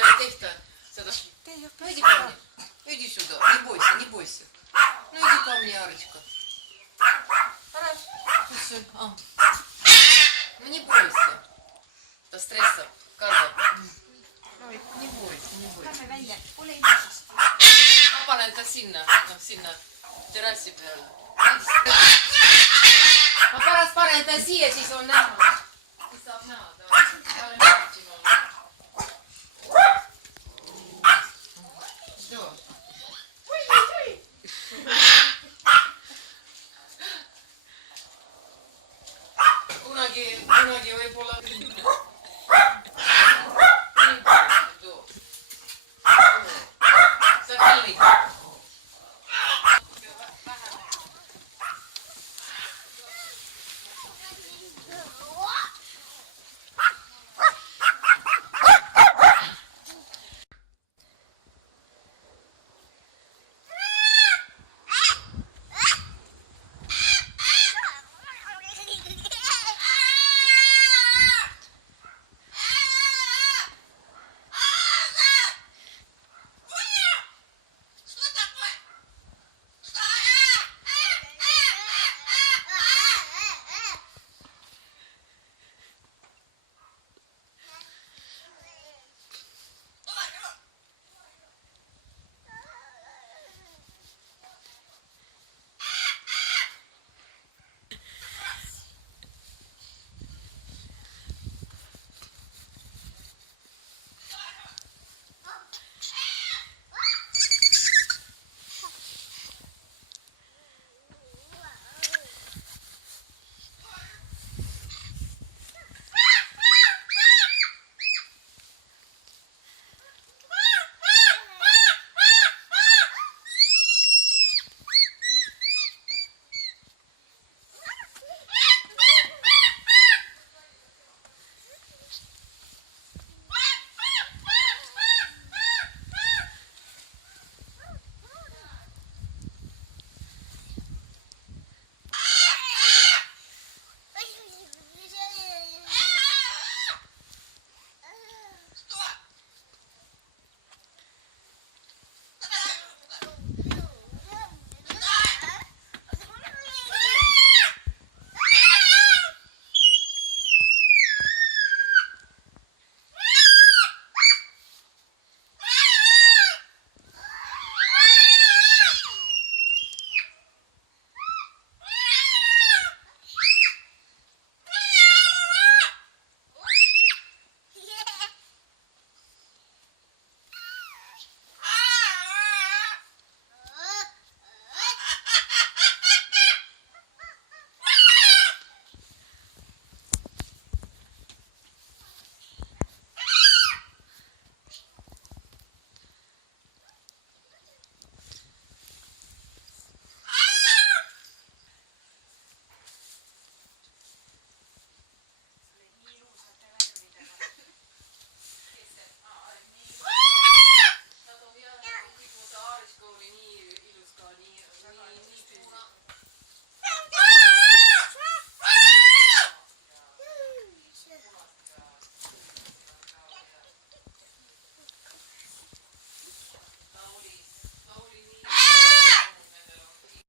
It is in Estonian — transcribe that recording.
seda ei tehta. Seda... Ну иди ко мне. Иди сюда. Не бойся, не бойся. Ну иди ко мне, Арочка. Хорошо. Ну не бойся. Это стресса. Karva. Не бойся, не бойся. Ma panen ta sinna, sinna terrassi peale. Ma pärast panen ta siia, siis on näha. Siis saab näha. Kunagi võib-olla